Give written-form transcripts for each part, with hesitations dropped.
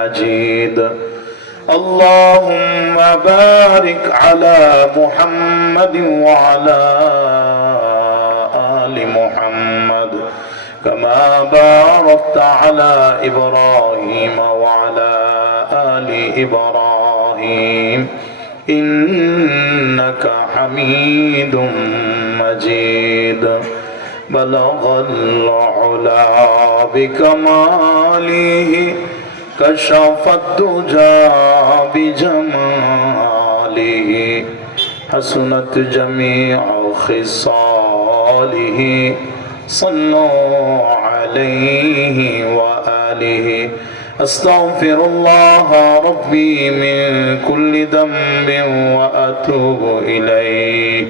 مجيد اللهم بارك على محمد وعلى آل محمد كما باركت على إبراهيم وعلى آل إبراهيم إنك حميد مجيد بلغ العلا بكماله كشف الدجى بجماله حسنت جميع خصاله صلوا عليه وآله أستغفر الله ربي من كل ذنب وأتوب إليه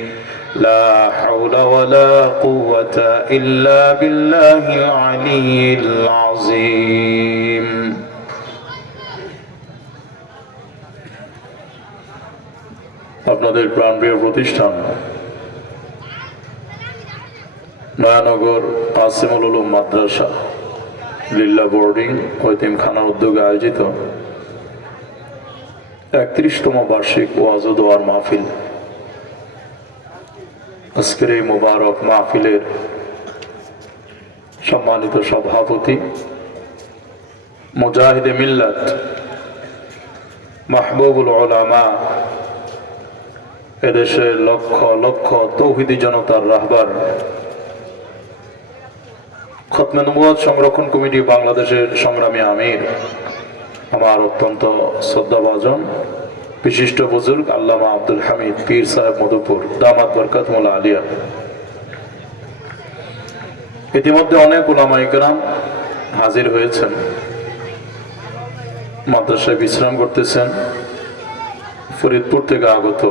لا حول ولا قوة إلا بالله العلي العظيم আপনাদের প্রাণপ্রিয় প্রতিষ্ঠান নয়ানগর কাসিমুল উলুম মাদ্রাসা লিল্লা বোর্ডিং ও এতিমখানার উদ্যোগে আয়োজিত 31তম বার্ষিক ওয়াজ ও দোয়ার মাহফিল। আজকের এই মোবারক মাহফিলের সম্মানিত সভাপতি মুজাহিদে মিল্লাত মাহবুবুল উলামা, এদেশের লক্ষ লক্ষ তৌহিদি জনতার রাহবার, খতমে নবুয়ত সংরক্ষণ কমিটি বাংলাদেশের সংগ্রামী আমির, আমার অত্যন্ত শ্রদ্ধাভাজন বিশিষ্ট বুজুর্গ আল্লামা আব্দুল হামিদ পীর সাহেব মধুপুর দামাত বরকাতুল্লাহ আলিয়া, ইতিমধ্যে অনেক উলামা ইকরাম হাজির হয়েছেন, মাদ্রাসায় বিশ্রাম করতেছেন। ফরিদপুর থেকে আগত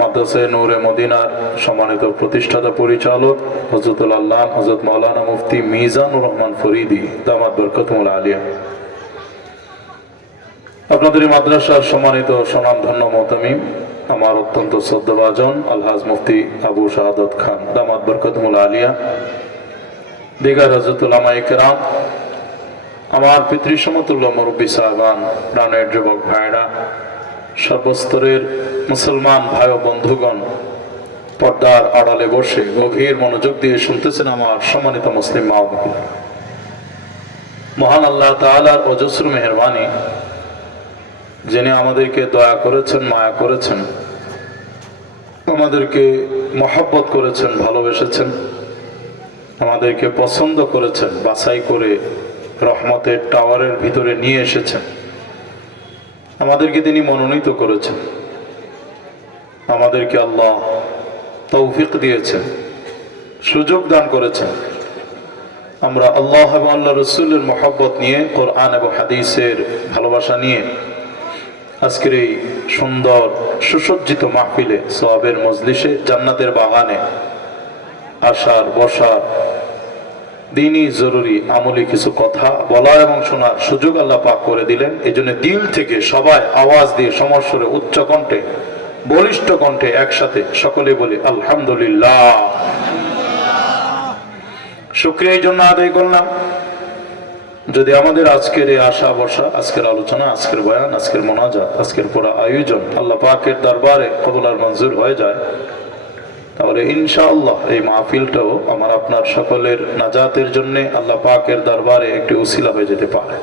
মাদ্রাসায়ে নূরে মদিনার সম্মানিত প্রতিষ্ঠাতা পরিচালক হযরতুল আল্লাহ হযরত মাওলানা মুফতি মিজানুর রহমান ফরিদি দামাত বরকাতুল্লাহ আলিয়া, আপনাদের এই মাদ্রাসার সম্মানিত সুনামধন্য মুহতামিম আমার অত্যন্ত শ্রদ্ধাভাজন আলহাজ মুফতি আবু শাহাদত খান দামাত বরকাতুল্লাহ আলিয়া, দিগার হযরত উলামা ইকরাম, আমার পিতৃসমতুল্য মুরব্বী সাহেবান, প্রাণের যুবক ভাইরা, সর্বস্তরের মুসলমান ভাই ও বন্ধুগণ, পর্দার আড়ালে বসে গভীর মনোযোগ দিয়ে শুনতেছেন আমার সম্মানিত মুসলিম মা ও বোনেরা। মহান আল্লাহ তাআলার অজস্র মেহেরবানি, যিনি আমাদেরকে দয়া করেছেন, মায়া করেছেন, আমাদেরকে মহব্বত করেছেন, ভালোবেসেছেন, আমাদেরকে পছন্দ করেছেন, বাছাই করে রহমতের টাওয়ারের ভিতরে নিয়ে এসেছেন, আমাদেরকে তিনি মনোনীত করেছেন, আমাদেরকে আল্লাহ তৌফিক দিয়েছেন, সুযোগ দান করেছেন। আমরা আল্লাহ এবং আল্লাহ রসুলের মহব্বত নিয়ে, কোরআন এবং হাদিসের ভালোবাসা নিয়ে আজকের এই সুন্দর সুসজ্জিত মাহফিলে, সওয়াবের মজলিসে, জান্নাতের বাগানে আসার বসার, দিনই জরুরি আমলি কিছু কথা বলা এবং শোনার সুযোগ আল্লাহ পাক করে দিলেন। এই জন্য দিল থেকে সবাই আওয়াজ দিয়ে সমস্বরে উচ্চ কণ্ঠে বলিষ্ঠ কণ্ঠে একসাথে সকলে বলি আলহামদুলিল্লাহ। শুকরিয়া এই জন্য আদায় করলাম, যদি আমাদের আজকের এই আশা বসা, আজকের আলোচনা, আজকের বয়ান, আজকের মোনাজাত, আজকের পুরো আয়োজন আল্লাহ পাকের দরবারে কবুল আর মঞ্জুর হয়ে যায়, তাহলে ইনশাআল্লাহ এই মাহফিলটাও আমার আপনার সকলের নাজাতের জন্য আল্লাহ পাকের দরবারে একটি উসিলা হয়ে যেতে পারে।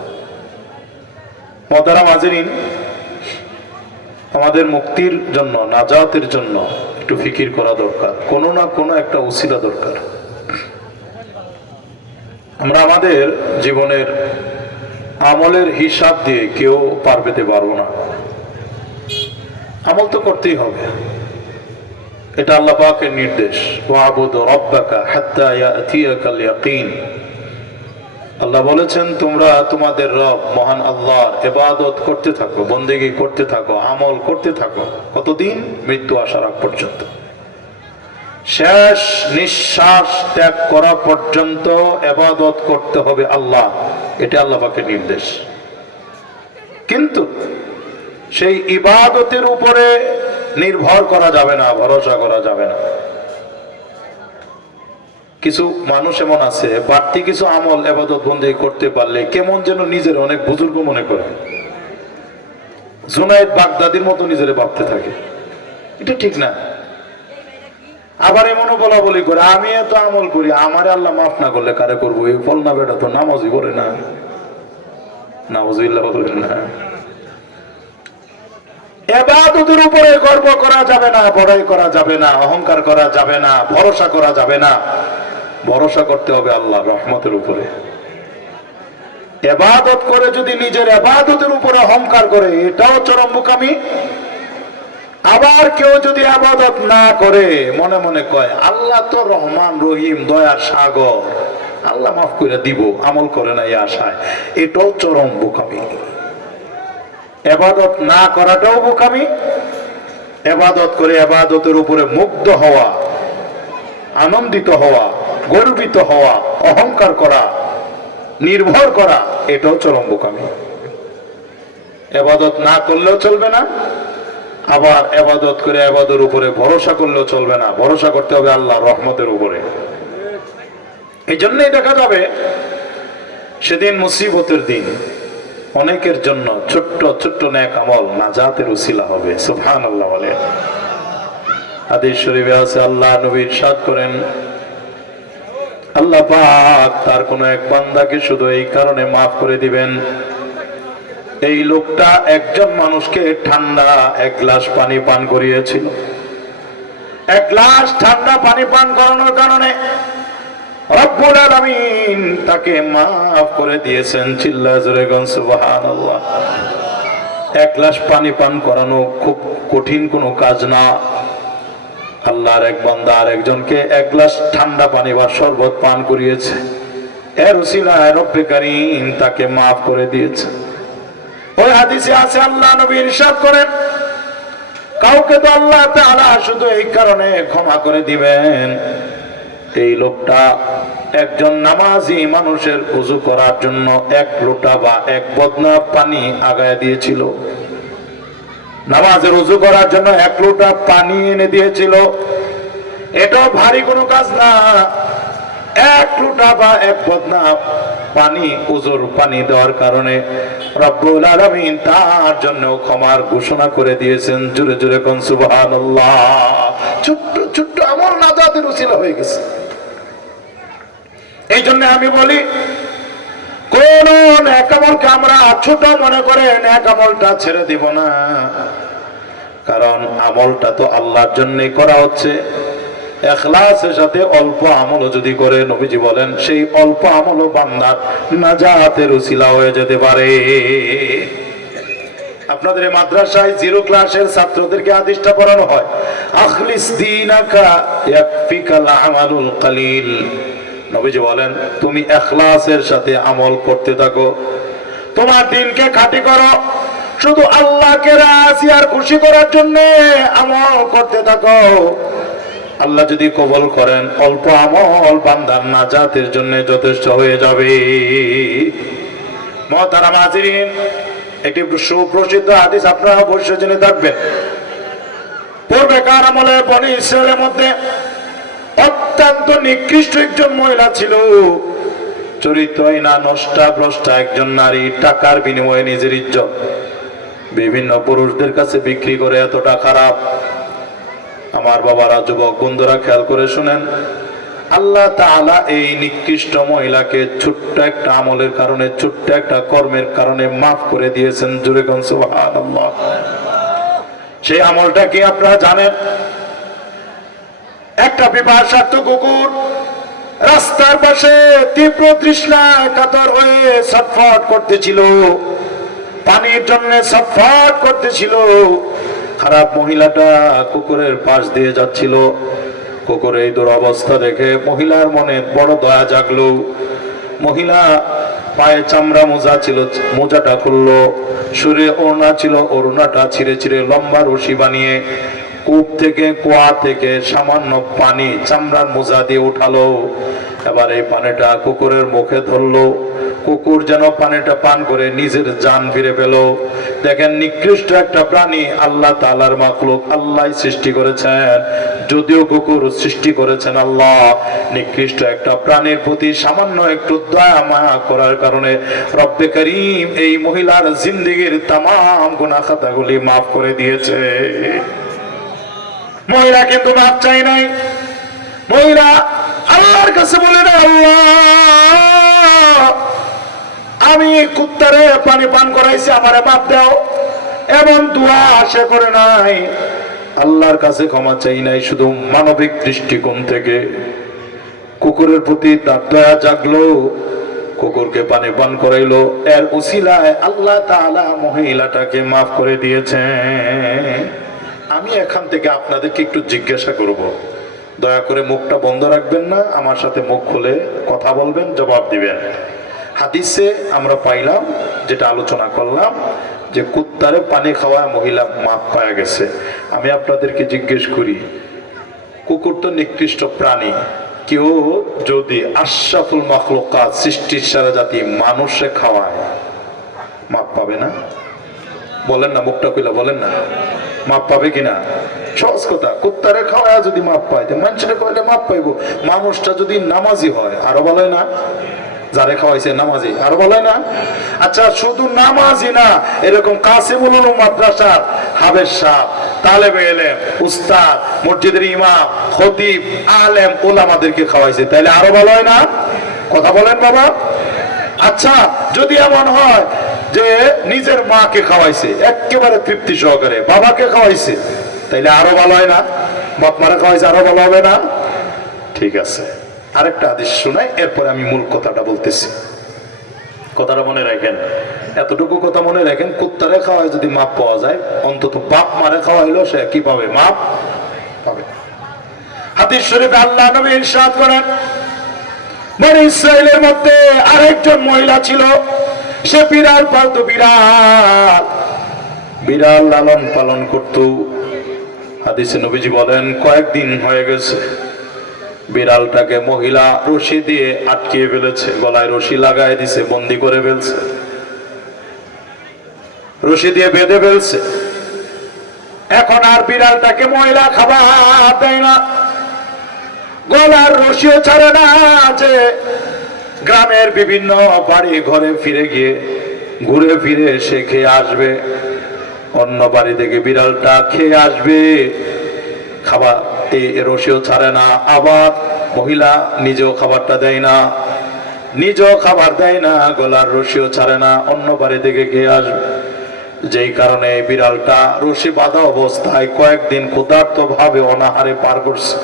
মুহতারাম হাজিরিন, আমাদের মুক্তির জন্য, নাজাতের জন্য একটু ফিকির করা দরকার, কোনো না কোনো একটা উসিলা দরকার। আমরা আমাদের জীবনের আমলের হিসাব দিয়ে কেউ পার পেতে পারবো না, আমল তো করতেই হবে, এটা আল্লাহ পাকের নির্দেশ। ওয়াবুদ রাব্বাকা হাত্তা ইয়াতিয়াকাল ইয়াকিন। আল্লাহ বলেছেন তোমরা তোমাদের রব মহান আল্লাহর ইবাদত করতে থাকো, বন্দেগী করতে থাকো, আমল করতে থাকো, কতদিন? মৃত্যু আসার আগ পর্যন্ত, শেষ নিঃশ্বাস ত্যাগ করা পর্যন্ত ইবাদত করতে হবে আল্লাহ, এটা আল্লাহ পাকের নির্দেশ। কিন্তু সেই ইবাদতের উপরে নির্ভর করা যাবে না, ভরসা করা যাবে না। কিছু মানুষ এমন আছে বাড়তি কিছু আমল ইবাদত বন্দেগী করতে পারলে কেমন যেন নিজের অনেক বুজুর্গ মনে করে, জুনায়েদ বাগদাদির মতো নিজের ভাবতে থাকে। এটা ঠিক না। আবার এমনও বলা বলি করে, আমি এত আমল করি, আমারে আল্লাহ মাফ না করলে কারে করবো? এই ফল না বেটা তো নামাজই করে না, নাউযুবিল্লাহ বলেন না। ইবাদতের উপরে গর্ব করা যাবে না, বড়াই করা যাবে না, অহংকার করা যাবে না, ভরসা করা যাবে না। ভরসা করতে হবে আল্লাহর রহমতের উপরে। ইবাদত করে যদি নিজের ইবাদতের উপরে অহংকার করে, এটাও চরম বোকামি। আবার কেউ যদি ইবাদত না করে মনে মনে কয় আল্লাহ তো রহমান রহিম দয়ার সাগর, আল্লাহ মাফ করে দিব, আমল করে না এই আশায়, এটাও চরম বোকামি। ইবাদত না করাটাও বোকামি। ইবাদত করে ইবাদতের উপরে মুগ্ধ হওয়া, আনন্দিত হওয়া, গর্বিত হওয়া, অহংকার করা, নির্ভর করা, এটাও চরম বোকামি। ইবাদত না করলেও চলবে না, আবার ইবাদত করে ইবাদতের উপরে ভরসা করলেও চলবে না। ভরসা করতে হবে আল্লাহর রহমতের উপরে। এই জন্যই দেখা যাবে সেদিন মুসিবতের দিন অনেকের জন্য ছোট্ট ছোট্ট নেক আমল নাজাতের উসিলা হবে। সুবহানাল্লাহ বলে। হাদিস শরীফে আছে, আল্লাহ নবী ইরশাদ করেন, আল্লাহ পাক তার কোন এক বান্দাকে শুধু এই কারণে মাফ করে দিবেন, এই লোকটা একজন মানুষকে ঠান্ডা এক গ্লাস পানি পান করিয়েছিল। এক গ্লাস ঠান্ডা পানি পান করানোর কারণে রব্বুল আলামিন তাকে মাফ করে দিয়েছেন। চিল্লায়ে জোরে বলেন সুবহানাল্লাহ। এক গ্লাস পানি পান করানো খুব কঠিন কোনো কাজ না। আল্লাহর এক বান্দা আরেকজনকে এক গ্লাস ঠান্ডা পানি বা শরবত পান করিয়েছে, এর উসিলায় রব্বে কারীম তাকে মাফ করে দিয়েছে। ওই হাদিসে আছে, আল্লাহ নবী ইরশাদ করেন, কাউকে তো আল্লাহ তাআলা শুধু এই কারণে ক্ষমা করে দিবেন, এই লোকটা একজন নামাজি মানুষের ওযু করার জন্য এক লোটা বা এক বদনা পানি আগায় দিয়েছিল। নামাজের ওযু করার জন্য এক লোটা পানি এনে দিয়েছিল। এটা ভারী কোনো কাজ না। এক লোটা বা এক বদনা পানি, ওযুর পানি দেওয়ার কারণে রব্বুল আলামিন তার জন্য ক্ষমার ঘোষণা করে দিয়েছেন। জোরে জোরে কোন সুবহানাল্লাহ। ছোট্ট ছোট্ট আমল নাজাতের উসিলা হয়ে গেছে। এই জন্য আমি বলি, কোন নেক আমলকে আমরা ছোট মনে করে নেক আমলটা ছেড়ে দিব না, কারণ আমলটা তো আল্লাহর জন্যই করা হচ্ছে। ইখলাসের সাথে অল্প আমল যদি করে, নবীজি বলেন সেই অল্প আমলও বান্দার নাজাতের উসিলা হয়ে যেতে পারে। আপনাদের এই মাদ্রাসায় 0 ক্লাসের ছাত্রদেরকে হাদিসটা পড়ানো হয়, আখলিস দীনাকা ইয়াকফিকাল আমালুল কালিল। নবীজি বলেন তুমি ইখলাসের সাথে আমল করতে থাকো, তোমার দিনকে খাঁটি করো, শুধু আল্লাহকে রাজি আর খুশি করার জন্য আমল করতে থাকো। আল্লাহ যদি কবুল করেন, অল্প আমল বান্দার নাজাতের জন্য যথেষ্ট হয়ে যাবে। মুহতারাম হাজিরিন, একটি সুপ্রসিদ্ধ হাদিস আপনারা অবশ্যই জেনে থাকবেন। পূর্বেকার আমলে বনী ইসরায়েলের মধ্যে অত্যন্ত নিকৃষ্ট একজন মহিলা ছিল, চরিত্রহীনা, নষ্টা ভ্রষ্টা একজন নারী। টাকার বিনিময়ে নিজের ইজ্জত বিভিন্ন পুরুষদের কাছে বিক্রি করে এতটা খারাপ। আমার বাবারা, যুবক বন্ধুরা, খেয়াল করে শুনেন, আল্লাহ তাআলা এই নিকৃষ্ট মহিলাকে ছোট্ট একটা আমলের কারণে, ছোট্ট একটা কর্মের কারণে মাফ করে দিয়েছেন। জোরে কোন সুবহানাল্লাহ। সেই আমলটা কি আপনারা জানেন? একটা পিপাসার্ত কুকুর রাস্তার পাশে তীব্র তৃষ্ণায় কাতর হয়ে ছটফট করতেছিল, পানির জন্য ছটফট করতেছিল। খারাপ মহিলাটা কুকুরের পাশ দিয়ে যাচ্ছিল। কুকুরের এই দুরবস্থা দেখে মহিলার মনে বড় দয়া জাগলো। মহিলা পায়ে চামড়া মোজা ছিল, মোজাটা খুললো। শরীরে ওড়না ছিল, ওড়নাটা ছিঁড়ে ছিঁড়ে লম্বা রশি বানিয়ে কূপ থেকে, কুয়া থেকে সামান্য পানি চামড়ার মোজা দিয়ে উঠালো। এবার এই পানিটা কুকুরের মুখে ধরলো। কুকুর যেন পানিটা পান করে নিজের জান ফিরে পেল। দেখেন, নিকৃষ্ট একটা প্রাণী, আল্লাহ তাআলার মাখলুক, আল্লাহ সৃষ্টি করেছেন, যদিও কুকুর সৃষ্টি করেছেন আল্লাহ, নিকৃষ্ট একটা প্রাণীর প্রতি সামান্য একটু দয়া মায়া করার কারণে রব্বে করিম এই মহিলার জিন্দেগির তামাম গুনাহ খাতাগুলি মাফ করে দিয়েছে। মহিলা কিন্তু মাফ চাই নাই। মহিলা আল্লাহর কাছে বলে না, আল্লাহ আমি কুত্তারে পানি পান করাইছি, আমারে মাফ দাও, এমন দোয়া আশা করে নাই। আল্লাহর কাছে ক্ষমা চাই নাই, শুধু মানবিক দৃষ্টিকোণ থেকে কুকুরের প্রতি তার দয়া জাগলো, কুকুরকে পানি পান করাইলো, এর উসিলায় আল্লাহ তাআলা মহিলাটাকে মাফ করে দিয়েছেন। আমি এখান থেকে আপনাদেরকে একটু জিজ্ঞাসা করব, দয়া করে মুখটা বন্ধ রাখবেন না, আমার সাথে মুখ খুলে কথা বলবেন, জবাব দিবেন। হাদিসে আমরা পাইলাম, যেটা আলোচনা করলাম, যে কুত্তারে পানি খাওয়া মহিলা মাপ পাওয়া গেছে। আমি আপনাদেরকে জিজ্ঞেস করি, কুকুর তো নিকৃষ্ট প্রাণী, কেউ যদি আশরাফুল মাখলুকাত সৃষ্টির সারা জাতি মানুষে খাওয়ায়, মাপ পাবে না? বলেন না, মুখটা কইলা বলেন না, মাপ পাবে কিনা? সহজ কথা, কুত্তারে খাওয়ায় যদি মাপ পায়, মানুষের খাওয়াইলে মাপ পাইব। মানুষটা যদি নামাজি হয়, আরো বলে না, যারে খাওয়াইছে নামাজি, আরো বলে না। আচ্ছা, শুধু নামাজি না, এরকম কাসিমুল উলুম মাদ্রাসার হাফেজ সাহেব, তালেবে ইলম, উস্তাদ, মসজিদের ইমাম, খতিব, আলেম, ওলামাদেরকে খাওয়াইছে, তাইলে আরো ভালো হয় না? কথা বলেন বাবা। আচ্ছা, যদি এমন হয় যে নিজের মাকে খাওয়াইছে একেবারে তৃপ্তি সহকারে, বাবাকে খাওয়াইছে, তাইলে আরো ভালো হয় না? বাপ মারা খাওয়াইছে, আরো ভালো হবে না? ঠিক আছে, আরেকটা হাদিস শোনাই, এরপরে আমি মূল কথাটা বলতেছি। কথাটা মনে রাখেন, এতটুকু কথা মনে রাখেন, কুত্তারে খাওয়ায় যদি মাপ পাওয়া যায়, অন্তত বাপ মারে খাওয়াইলো সে কি পাবে? মাপ পাবে। হাদিস শরীফে আল্লাহ নবী ইরশাদ করেন, বনি ইসরাইলের মধ্যে আরেকজন মহিলা ছিল, সে বিড়াল পালতো, বিড়াল লালন পালন করত। হাদিসে নবীজি বলেন, কয়েকদিন হয়ে গেছে বিড়ালটাকে মহিলা রশি দিয়ে আটকিয়ে ফেলেছে, গলায় রশি লাগাই দিছে, বন্দি করে ফেলছে, রশি দিয়ে বেঁধে ফেলছে। এখন আর বিড়ালটাকে মহিলা খাবার দেয় না, গলার রশিও ছাড়ে না, যে গ্রামের বিভিন্ন বাড়ি ঘরে ফিরে গিয়ে ঘুরে ফিরে সে খেয়ে আসবে, অন্য বাড়ি থেকে বিড়ালটা খেয়ে আসবে, খাবার এই রশিও ছাড়ে না, আবার মহিলা নিজেও খাবারটা দেয় না, নিজেও খাবার দেয় না, গলার রশিও ছাড়ে না, অন্য বাড়ি থেকে খেয়ে আসবে। যেই কারণে বিড়ালটা রশি বাঁধা অবস্থায় কয়েকদিন ক্ষুধার্ত ভাবে অনাহারে পার করছে,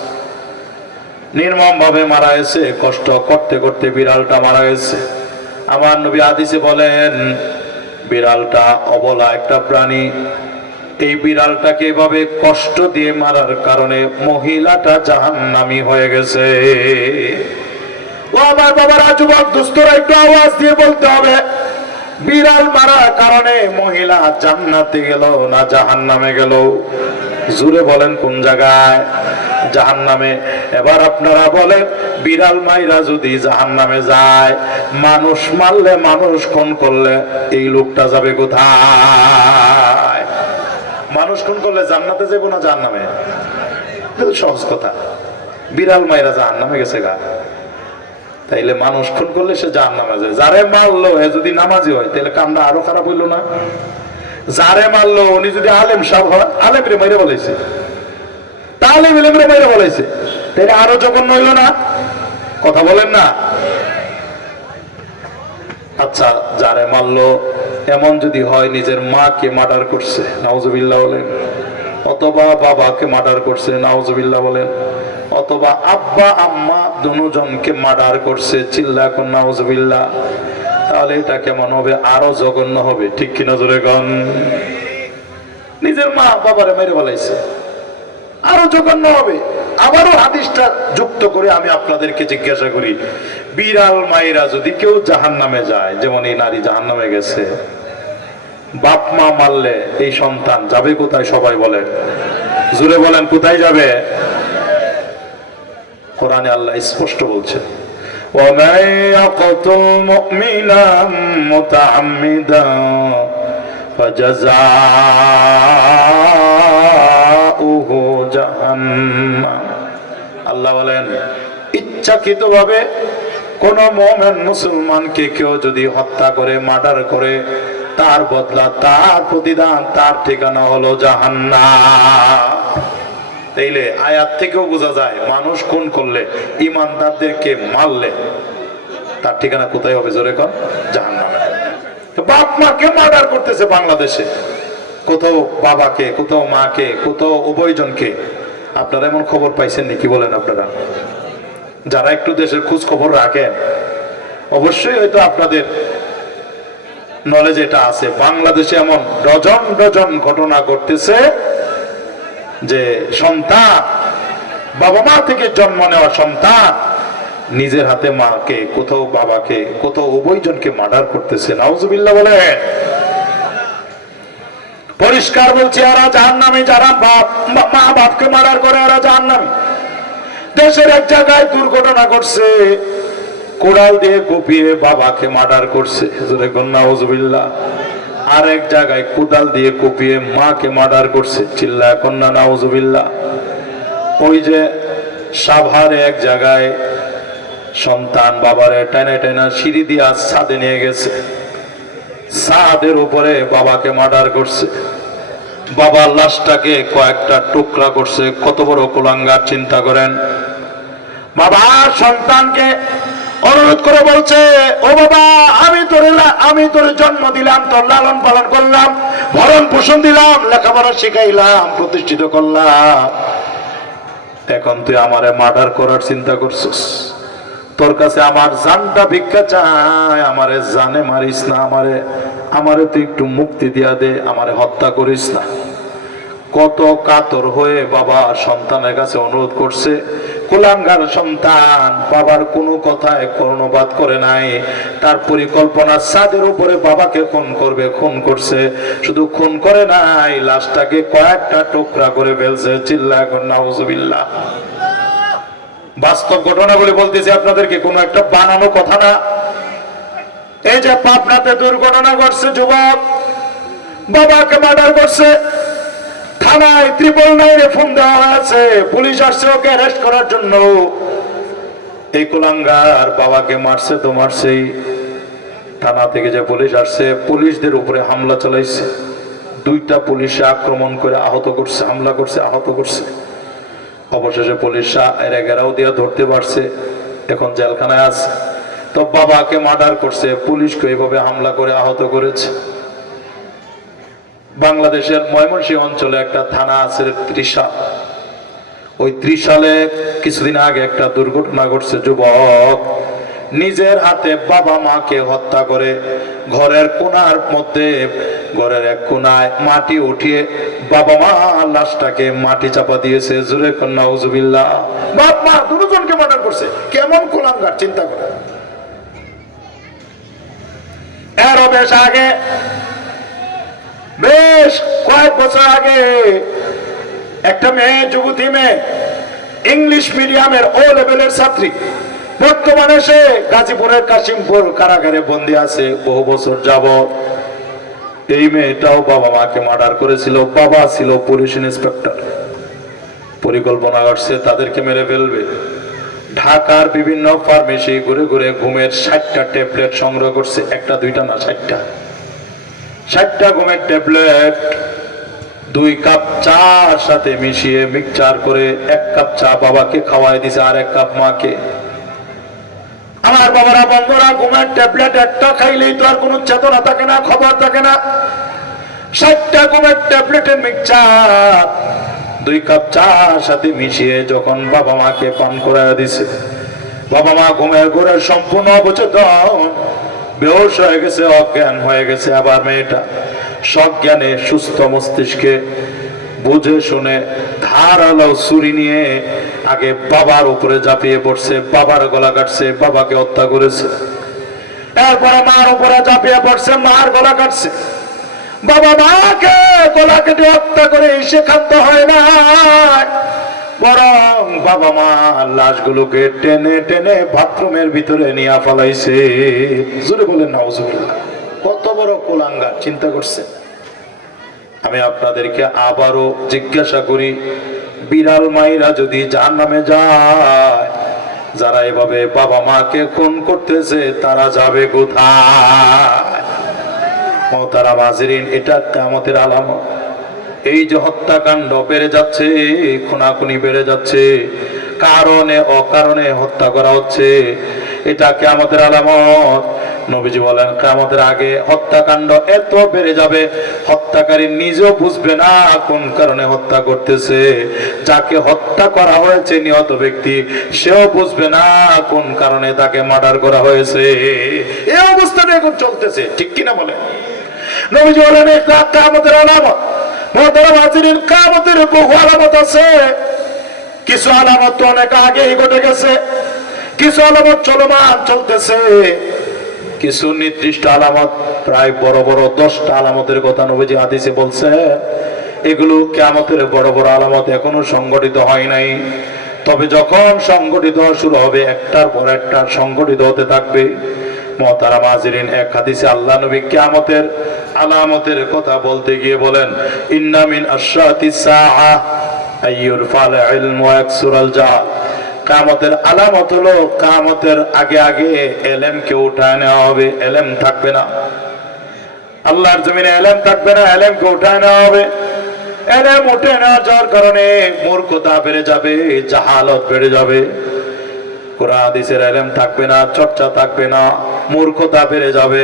নির্মম ভাবে মারা গেছে, কষ্ট করতে করতে বিড়ালটা মারা গেছে। আমার নবী হাদিসে বলেন, বিড়ালটা অবলা একটা প্রাণী, এই বিড়ালটাকে এভাবে কষ্ট দিয়ে মারার কারণে মহিলাটা জাহান্নামী হয়ে গেছে। ও আমার বাবারা, যুবক দোস্তরা, একটু আওয়াজ দিয়ে বলতে হবে, বিড়াল মারার কারণে মহিলা জান্নাতে গেল না জাহান্নামে গেল? জোরে বলেন, কোন জায়গায়? জাহান্নামে। এবার আপনারা বলেন, বিড়াল মাইরা যদি জাহান্নামে যায়, মানুষ মারলে, মানুষ খুন করলে এই লোকটা যাবে কোথায়? মানুষ খুন করলে জান্নাতে যাবো না জাহান্নামে? সহজ কথা, বিড়াল মাইরা জাহান্নামে গেছে গা, তাইলে মানুষ খুন করলে সে জাহান্নামে যায়। যারে মারলো এ যদি নামাজি হয়, তাহলে কামটা আরো খারাপ হইলো না? যারে মারলো উনি যদি আলেম সাহেব হয়, আলেম রে মাইরা বলাইছে, তাহলে ইলম রে মাইরা বলাইছে, তাহলে আরো জঘন্য হইলো না? কথা বলেন না? আচ্ছা, যারে মারলো এমন যদি হয় নিজের মাকে মার্ডার করছে, নাউজুবিল্লাহ বলেন, অথবা বাবাকে মার্ডার করছে, নাউজুবিল্লাহ বলেন, অথবা আব্বা আম্মা দুজনকে মার্ডার করছে, চিল্লা কোন নাউজুবিল্লাহ, তাহলে এটা কেমন হবে? আরো জঘন্য হবে, ঠিক কিনা জোরে গন? নিজের মা বাবারে মেরে বলাইছে, আরো জঘন্য হবে। আবারও হাদিসটা যুক্ত করে আমি আপনাদেরকে জিজ্ঞাসা করি, বিড়াল মায়েরা যদি কেউ জাহান্নামে যায়, যেমন এই নারী জাহান্নামে গেছে, বাপ মা মারলে এই সন্তান যাবে কোথায়? সবাই বলেন, জোরে বলেন, কোথায় যাবে? কোরআনে আল্লাহ স্পষ্ট বলছে, وَمَن يَقْتُلْ مُؤْمِنًا مُتَعَمِّدًا فَجَزَاؤُهُ جَهَنَّمُ জাহান্নাম। আল্লাহ বলেন, ইচ্ছাকৃতভাবে কোন মুমিন মুসলমানকে কেউ যদি হত্যা করে, মার্ডার করে, তার বদলা, তার প্রতিদান, তার ঠিকানা হলো জাহান্নাম। তাইলে আয়াত থেকেও বোঝা যায়, মানুষ খুন করলে, ইমানদারদেরকে মারলে তার ঠিকানা কোথায় হবে? জোরে কর, জাহান্নামে। বাপ মাকে মার্ডার করতেছে বাংলাদেশে, কোথাও বাবাকে, কোথাও মাকে, কোথাও উভয়জনকে। আপনারা এমন খবর পাইছেন নাকি? বলেন আপনারা, যারা একটু দেশের খোঁজ খবর রাখেন, অবশ্যই হয়তো আপনাদের নলেজ এটা আছে। বাংলাদেশে এমন ডজন ডজন ঘটনা ঘটতেছে যে সন্তান, বাবা মা থেকে জন্ম নেওয়া সন্তান নিজের হাতে মাকে, কোথাও বাবাকে, কোথাও উভয়জনকে মার্ডার করতেছে। নাউজুবিল্লাহ বলেন। পরিষ্কার বলছি, এরা জাহান্নামী। যারা মা বাপকে মার্ডার করে এরা জাহান্নামী। দেশের এক জায়গায় দুর্ঘটনা ঘটছে, কোড়াল দিয়ে কুপিয়ে বাবাকে মার্ডার করছে। নাউজুবিল্লাহ। আর এক জায়গায় কোদাল দিয়ে কুপিয়ে মাকে মার্ডার করছে। চিল্লায় কন্যা নাউজুবিল্লাহ। ওই যে সাভারে এক জায়গায় সন্তান বাবারে টানা টানা সিঁড়ি দিয়ে ছাদে নিয়ে গেছে, ছাদের উপরে বাবাকে মার্ডার করছে। বাবার লাশটাকে কয়েকটা টুকরা করছে। কত বড় কুলাঙ্গার চিন্তা করেন। বাবা সন্তানকে অনুরোধ করে বলছে, ও বাবা, আমি তোরে জন্ম দিলাম, তোর লালন পালন করলাম, ভরণ পোষণ দিলাম, লেখাপড়া শিখাইলাম, প্রতিষ্ঠিত করলাম, এখন তুই আমারে মার্ডার করার চিন্তা করছিস? তোর কাছে আমার জানটা ভিক্ষা চাই, আমারে জানে মারিস না, আমারে তুই একটু মুক্তি দিয়া দে, আমারে হত্যা করিস না। কত কাতর হয়ে বাবা সন্তানের কাছে অনুরোধ করছে। কুলাঙ্গার সন্তান বাবার কোনো কথায় কর্ণপাত করে নাই। তার পরিকল্পনা ছাদের উপরে বাবাকে খুন করবে, খুন করছে। শুধু খুন করে নাই, লাশটাকে কয়েকটা টুকরা করে ফেলছে। চিল্লা এখন নাউজুবিল্লাহ। বাস্তব ঘটনাগুলি বলতেছি আপনাদেরকে, কোনো একটা বানানো কথা না। এই যে পাবনাতে দুর্ঘটনা ঘটছে, যুবক বাবাকে মার্ডার করছে, থানায় 999 ফোন দেওয়া হয়েছে, পুলিশ আসছে ওকে অ্যারেস্ট করার জন্য। এই কুলাঙ্গার বাবাকে মারছে তো মারছেই। থানা থেকে যে পুলিশ আসছে, পুলিশদের উপরে হামলা চালাইছে। 2টা পুলিশে আক্রমণ করে আহত করছে, হামলা করছে, আহত করছে। অবশেষে পুলিশরা এরাও দিয়ে ধরতে পারছে, এখন জেলখানায় আছে। তো বাবাকে মার্ডার করছে, পুলিশকে এইভাবে হামলা করে আহত করেছে। বাংলাদেশের ময়মনসিংহ অঞ্চলে একটা থানা আছে ত্রিশাল। ওই ত্রিশালে কিছুদিন আগে একটা দুর্ঘটনা ঘটছে। যুবক নিজের হাতে বাবা মাকে হত্যা করে ঘরের কোনার মধ্যে, ঘরের এক কোনায় মাটি উঠিয়ে বাবা মা লাশটাকে মাটি চাপা দিয়েছে। জোরে কন্যা নাউজুবিল্লাহ। বাপ মা দুজনকে মার্ডার করছে। কেমন কুলাঙ্গার চিন্তা করে। এরও বেশ কয়েক বছর আগে একটা মেয়ে, যুবতী মেয়ে, ইংলিশ মিডিয়ামের ও লেভেলের ছাত্রী, বর্তমানে সে গাজীপুরের কাশিমপুর কারাগারে বন্দী আছে বহু বছর যাবত। এই মেয়েটাও বাবা মাকে মার্ডার করেছিল। বাবা ছিল পুলিশ ইন্সপেক্টর। পরিকল্পনা করছে তাদেরকে মেরে ফেলবে। ঢাকার বিভিন্ন ফার্মেসি ঘুরে ঘুরে ঘুমের 60টা ট্যাবলেট সংগ্রহ করছে। একটা দুইটা না, 60টা ঘুমের ট্যাবলেট 2 কাপ চার সাথে মিশিয়ে মিক্সচার করে 1 কাপ চা বাবাকে খাওয়াই দিছে, আর 1 কাপ মাকে। আমার বাবারা, বন্ধুরা, ঘুমের ট্যাবলেট একটা খাইলেই তো আর কোনো চেতনা থাকে না, খবর থাকে না। 60টা ঘুমের ট্যাবলেটের মিক্সচার 2 কাপ চার সাথে মিশিয়ে যখন বাবা মাকে পান করায় দিছে, বাবা মা ঘুমের ঘোরে সম্পূর্ণ অবচেতন, বেহুশ হয়ে গেছে, অজ্ঞান হয়ে গেছে। আবার মেয়েটা সজ্ঞানে সুস্থ মস্তিষ্কে বুঝে শুনে ধারালো ছুরি নিয়ে আগে বাবার উপরে ঝাঁপিয়ে পড়ছে, বাবার গলা কাটছে, বাবাকে হত্যা করেছে। এরপরে মার উপরে ঝাঁপিয়ে পড়ছে, মার গলা কাটছে। বাবা মাকে গলা কেটে হত্যা করে সে ক্ষান্ত হয় না, বরং বাবা মা লাশগুলোকে টেনে টেনে বাথরুমের ভিতরে নিয়ে ফেলাইছে। জোরে বলেন নাউজুবিল্লাহ। কত বড় কুলাঙ্গার চিন্তা করছে। আমি আপনাদেরকে আবারও জিজ্ঞাসা করি, বিড়াল মাইরা যদি জাহান্নামে যায়, যারা এভাবে বাবা মাকে খুন করতেছে তারা যাবে কোথায়? মোহতারাম হাজিরিন, এটা কিয়ামতের আলামত। এই যে হত্যাকাণ্ড বেড়ে যাচ্ছে, খুনাখুনি বেড়ে যাচ্ছে, কারণে অকারণে হত্যা করা হচ্ছে, এটা কিয়ামতের আলামত। নবীজি বলেন কিয়ামতের আগে হত্যাকাণ্ড এত বেড়ে যাবে, হত্যাকারী নিজেও বুঝবে না কোন কারণে হত্যা করতেছে, যাকে হত্যা করা হয়েছে নিহত ব্যক্তি সেও বুঝবে না কোন কারণে তাকে মার্ডার করা হয়েছে। এই অবস্থাটা এখন চলতেছে, ঠিক কিনা বলেন? নবীজি বলেন এটা কিয়ামতের আলামত। মুহতারাম হাজিরিন, কিয়ামতের বহু আলামত আছে। কিছু আলামত তো অনেক আগেই ঘটে গেছে, কিছু আলামত চলমান চলতেছে, কিছু নির্দিষ্ট আলামত, প্রায় বড় বড় 10টা আলামতের কথা নবীজি হাদিসে বলছে। এগুলো কিয়ামতের বড় বড় আলামত এখনো সংগঠিত হয় নাই, তবে যখন সংগঠিত শুরু হবে একটার পর একটা সংগঠিত হতে থাকবে। মুহতারাম হাজিরিন, এক হাদিসে আল্লাহ নবী কিয়ামতের আলামতের কথা বলতে গিয়ে বলেন, ইন্না মিন আশরাতিস সাআহ আইয়ুরফাল ইলম ওয়া ইয়াকসুরাল জাহাল। কিয়ামতের আলামত হলো কিয়ামতের আগে আগে ইলমকে উঠায় নেওয়া হবে, ইলম থাকবে না, আল্লাহর জমিনে ইলম থাকবে না, ইলমকে উঠায় নেওয়া হবে। ইলম উঠে না যাওয়ার কারণে মূর্খতা বেড়ে যাবে, জাহালত বেড়ে যাবে। কোরআন হাদিসের ইলম থাকবে না, চর্চা থাকবে না, মূর্খতা বেড়ে যাবে।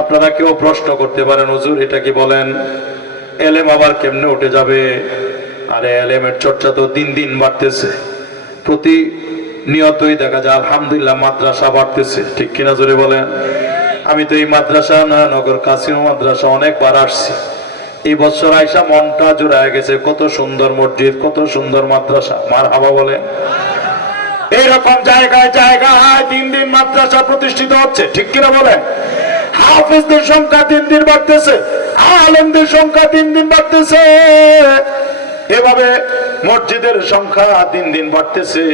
আপনারা কেউ প্রশ্ন করতে পারেন, হুজুর এটা কি বলেন, ইলম আবার কেমনে উঠে যাবে? আরে ইলমের চর্চা তো দিন দিন বাড়তেছে, প্রতিনিয়তই দেখা যায় আলহামদুলিল্লাহ মাদ্রাসা বাড়তেছে, ঠিক কিনা জোরে বলেন? আমি তো এই মাদ্রাসা নগর কাসিম মাদ্রাসা অনেকবার আসছি, এই বছর আইসা মনটা জোড়ায় গেছে, কত সুন্দর মসজিদ, কত সুন্দর মাদ্রাসা, মারহাবা বলেন। এইরকম জায়গায় জায়গায় দিন দিন মাদ্রাসা প্রতিষ্ঠিত হচ্ছে, ঠিক কিনা বলেন? হাফেজদের সংখ্যা দিন দিন বাড়তেছে, আলেমদের সংখ্যা দিন দিন বাড়তেছে, এভাবে মসজিদের সংখ্যা দিন দিন বাড়তেছে।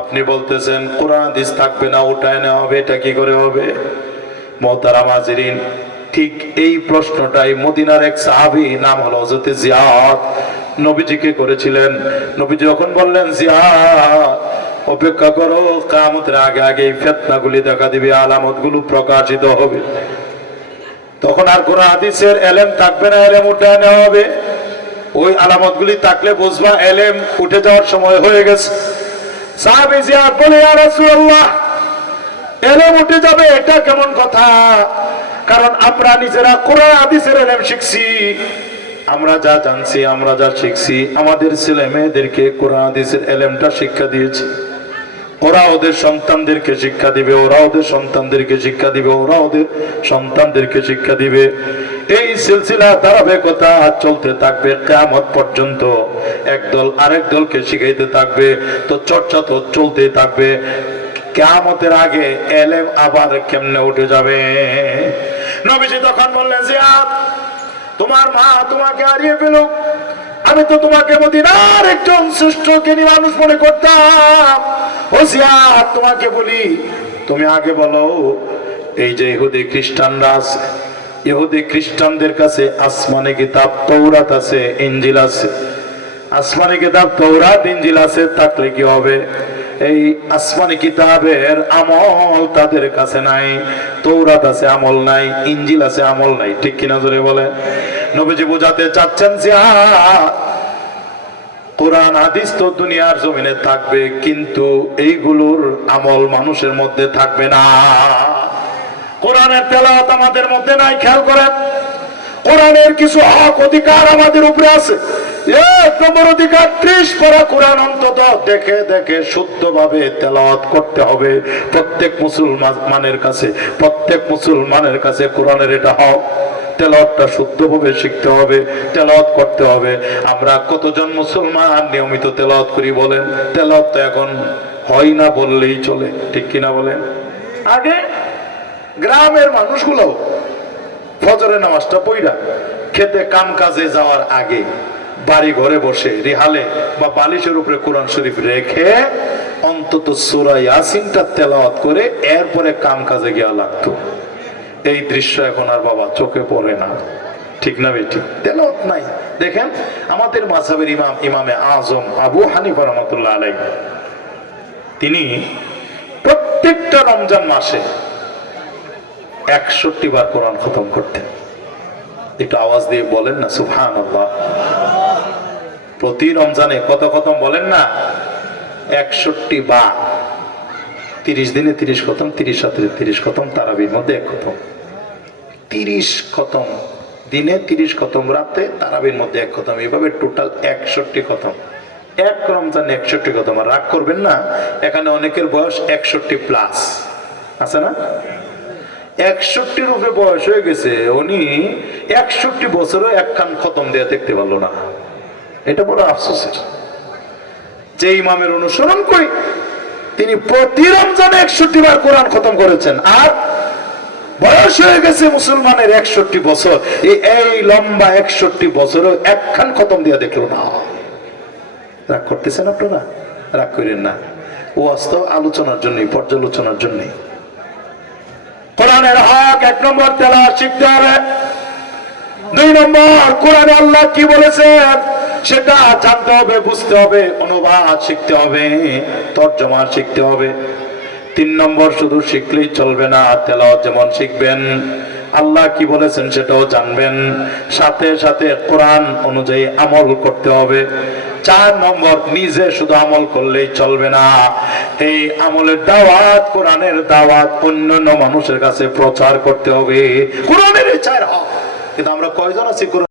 আপনি বলতেছেন কোরআন হাদিস থাকবে না, উঠায় নেওয়া হবে, এটা কি করে হবে? মুহতারাম হাজিরিন, ঠিক এই প্রশ্নটাই মদিনার এক সাহাবী, নাম হলো হযরত জিয়াদ, নবীজিকে করেছিলেন। নবীজি যখন বললেন, জিয়াদ অপেক্ষা করো, কিয়ামতের আগে আগে এই ফিতনাগুলি দেখা দিবে, আলামতগুলো প্রকাশিত হবে, তখন আর কোরআন হাদিসের ইলম থাকবে না, ইলম উঠায় নেওয়া হবে। ওই আলামতগুলি থাকলে বুঝবা ইলম উঠে যাওয়ার সময় হয়ে গেছে। সাহাবী জিয়াদ বলে, ইয়া রাসূলুল্লাহ, ইলম উঠে যাবে এটা কেমন কথা? কারণ আমরা নিজেরা কোরআন হাদিসের ইলম শিখছি, আমরা যা জানছি, আমরা যা শিখছি, আমাদের ছেলে মেয়েদেরকে কোরআন হাদিসের ইলমটা শিক্ষা দিয়েছি, ওরা ওদের সন্তানদেরকে শিক্ষা দিবে, ওরা ওদের সন্তানদেরকে শিক্ষা দিবে, ওরা ওদের সন্তানদেরকে শিক্ষা দিবে। এই সিলসিলা ধারাবাহিকতা চলতে থাকবে কিয়ামত পর্যন্ত, একদল আরেক দলকে শিখাইতে থাকবে, তো চর্চা তো চলতেই থাকবে। কিয়ামতের আগে ইলম আবার কেমনে উঠে যাবে? নবীজি তখন বললেন, জিয়াদ তোমার মা তোমাকে হারিয়ে ফেল, আমি তো তোমাকে মদিনার একজন শ্রেষ্ঠ জ্ঞানী মানুষ মনে করতাম। ও জিয়াদ তোমাকে বলি, তুমি আগে বলো, এই যে ইহুদি খ্রিস্টানরা আছে, ইহুদি খ্রিস্টানদের কাছে আসমানি কিতাব তৌরাত আছে, ইনজিল আছে। আসমানি কিতাব তৌরাত ইনজিল আছে থাকলে কি হবে? এই আসমানি কিতাবের আমল তাদের কাছে নাই, তৌরাত আছে আমল নাই, ইনজিল আছে আমল নাই, ঠিক কিনা জোরে বলে? নবীজি বোঝাতে চাচ্ছেন যে কোরআন হাদিস তো দুনিয়ার জমিনে থাকবে, কিন্তু এইগুলোর আমল মানুষের মধ্যে থাকবে না। কোরআনের তেলাওয়াত আমাদের মধ্যে নাই, খেয়াল করেন। কোরআনের কিছু হক অধিকার আমাদের উপরে আছে, এক নম্বর অধিকার 30 পারা কোরআন অন্তত দেখে দেখে শুদ্ধভাবে তেলাওয়াত করতে হবে। প্রত্যেক মুসলমানের কাছে, প্রত্যেক মুসলমানের কাছে কোরআনের এটা হক, তেলাওয়াতটা শুদ্ধভাবে শিখতে হবে, তেলাওয়াত করতে হবে। আমরা কতজন মুসলমান নিয়মিত তেলাওয়াত করি বলেন? তেলাওয়াত তো এখন হয় না বললেই চলে, ঠিক কিনা বলেন? আগে গ্রামের মানুষগুলো ফজরের নামাজটা পড়া খেতে কাম কাজে যাওয়ার আগে বাড়ি ঘরে বসে রিহালে বা বালিশের উপরে কোরআন শরীফ রেখে অন্তত সূরা ইয়াসিনটা তেলাওয়াত করে এরপরে কাম কাজে গিয়া লাগতো। এই দৃশ্য এখন আর বাবা চোখে পড়ে না, ঠিক না বেটি? তেলাওয়াত নাই। দেখেন আমাদের মাযহাবের ইমাম ইমামে আজম আবু হানিফা রাহমাতুল্লাহ আলাইহি, তিনি প্রত্যেকটা রমজান মাসে 61 বার কোরআন খতম করতেন। একটু আওয়াজ দিয়ে বলেন না সুবহানাল্লাহ। প্রতি রমজানে কত খতম বলেন না? 61 বার। 30 দিনে 30 খতম, 30 রাতে 30 খতম, তারাবির মধ্যে 1 খতম। 30 খতম দিনে, 30 খতম রাতে, তারাবির মধ্যে 1 খতম, এভাবে টোটাল 61 খতম। এক রমজানে 61 খতম। আর রাগ করবেন না, এখানে অনেকের বয়স 61 প্লাস আছে না? 61 উপরে বয়স হয়ে গেছে, উনি 61 বছরও একখান খতম দিয়ে দেখতে পারলো না। এটা বড় আফসোসের। যে ইমামের অনুসরণ করি, তিনি প্রতি রমজানে 61 বার কোরআন খতম করেছেন, আর বয়স হয়ে গেছে মুসলমানের 61 বছর, এই লম্বা 61 বছরও একখান খতম দিয়ে দেখলো না। রাগ করতেছেন আপনারা? রাগ করেন না। ওয়াজ তো আলোচনার জন্যই, পর্যালোচনার জন্যই। কোরআনের হক 1 নম্বর তেলাওয়াত শিখতে হবে। 2 নম্বর কোরআনে আল্লাহ কি বলেছেন সেটা জানতে হবে, বুঝতে হবে, অনুবাদ শিখতে হবে, তরজমা শিখতে হবে। 3 নম্বর শুধু শিখলেই চলবে না, তেলাওয়াত যেমন শিখবেন, আল্লাহ কি বলেছেন সেটাও জানবেন, সাথে সাথে কোরআন অনুযায়ী আমল করতে হবে। 4 নম্বর নিজে শুধু আমল করলেই চলবে না, এই আমলের দাওয়াত, কোরআনের দাওয়াত অন্যান্য মানুষের কাছে প্রচার করতে হবে। কোরআনের 4 হক। কিন্তু আমরা কয়জন আছি